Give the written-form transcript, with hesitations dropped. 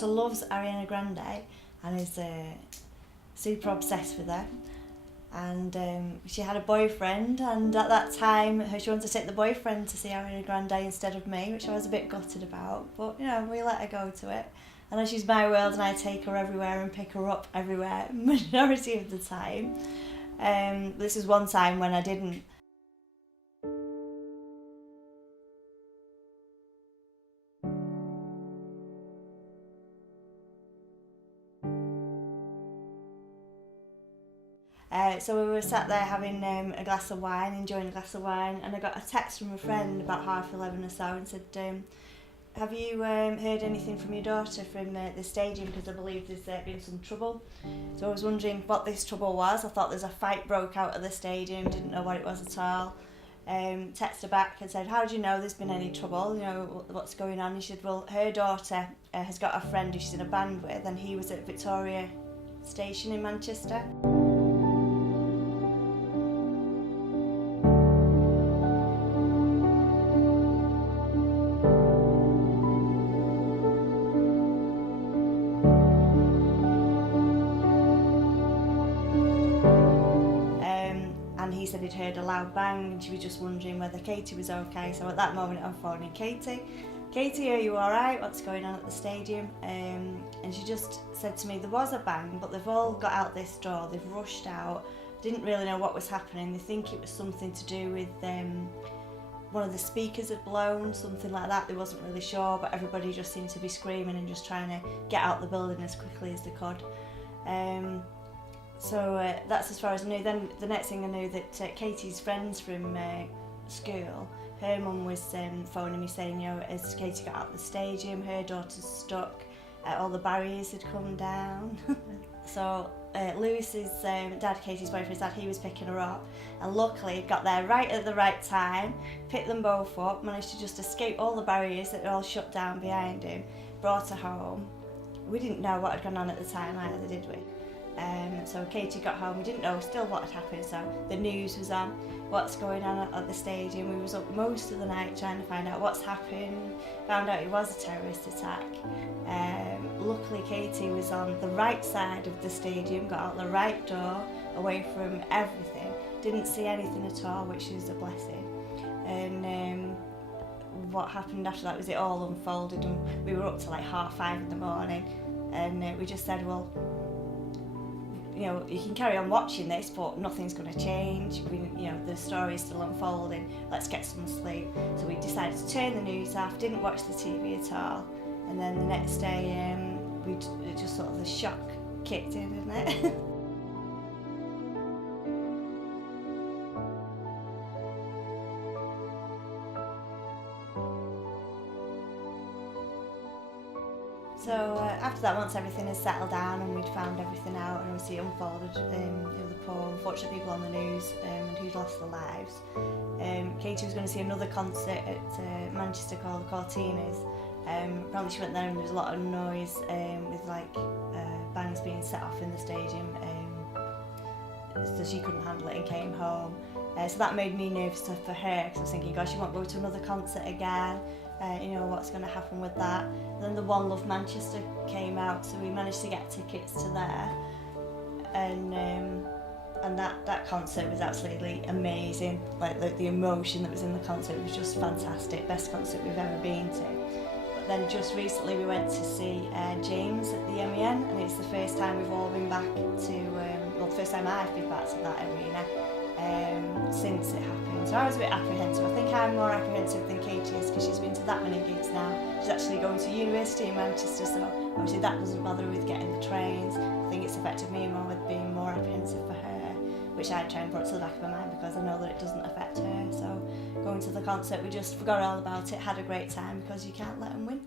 daughter loves Ariana Grande and is super obsessed with her. And she had a boyfriend, and at that time she wanted to take the boyfriend to see Ariana Grande instead of me, which I was a bit gutted about, but you know, we let her go to it. And then she's my world and I take her everywhere and pick her up everywhere majority of the time. This is one time when I didn't. So we were sat there having a glass of wine, enjoying a glass of wine, and I got a text from a friend about 11:30 or so and said, have you heard anything from your daughter from the stadium, because I believe there's been some trouble. So I was wondering what this trouble was. I thought there's a fight broke out at the stadium, didn't know what it was at all. Texted her back and said, how do you know there's been any trouble, you know, what's going on? And she said, well, her daughter has got a friend who she's in a band with, and he was at Victoria Station in Manchester. And he said he'd heard a loud bang and she was just wondering whether Katie was okay. So at that moment I'm phoning Katie. Katie, are you alright? What's going on at the stadium? And she just said to me, there was a bang, but they've all got out this door, they've rushed out, didn't really know what was happening. They think it was something to do with one of the speakers had blown, something like that. They wasn't really sure, but everybody just seemed to be screaming and just trying to get out the building as quickly as they could. So that's as far as I knew. Then the next thing I knew that Katie's friends from school, her mum was phoning me saying, you know, has Katie got out of the stadium, her daughter's stuck, all the barriers had come down. So Lewis's dad, Katie's boyfriend's dad, he was picking her up, and luckily he got there right at the right time, picked them both up, managed to just escape all the barriers that were all shut down behind him, brought her home. We didn't know what had gone on at the time either, did we? So Katie got home, we didn't know still what had happened, so the news was on, what's going on at the stadium. We was up most of the night trying to find out what's happened, found out it was a terrorist attack. Luckily Katie was on the right side of the stadium, got out the right door, away from everything, didn't see anything at all, which is a blessing. And what happened after that was it all unfolded, and we were up to like 5:30 in the morning, and we just said, well, you know, you can carry on watching this, but nothing's going to change. You know, the story is still unfolding. Let's get some sleep. So we decided to turn the news off, didn't watch the TV at all, and then the next day, it just sort of the shock kicked in, didn't it? So after that, once everything had settled down and we'd found everything out and obviously unfolded, the poor unfortunate people on the news who'd lost their lives, Katie was going to see another concert at Manchester called the Cortinas. Apparently she went there and there was a lot of noise with like bangs being set off in the stadium, so she couldn't handle it and came home. So that made me nervous for her, because I was thinking, gosh, she won't go to another concert again. You know, what's going to happen with that. And then the One Love Manchester came out, so we managed to get tickets to there, and that concert was absolutely amazing. Like the emotion that was in the concert was just fantastic, best concert we've ever been to. But then just recently we went to see James at the MEN, and it's the first time we've all been back to, well, the first time I've been back to that arena since it happened. So I was a bit apprehensive. I think I'm more apprehensive than Katie is, because she's been to that many gigs now. She's actually going to university in Manchester, so obviously that doesn't bother her with getting the trains. I think it's affected me more with being more apprehensive for her, which I try and put to the back of my mind because I know that it doesn't affect her. So going to the concert, we just forgot all about it, had a great time, because you can't let them win.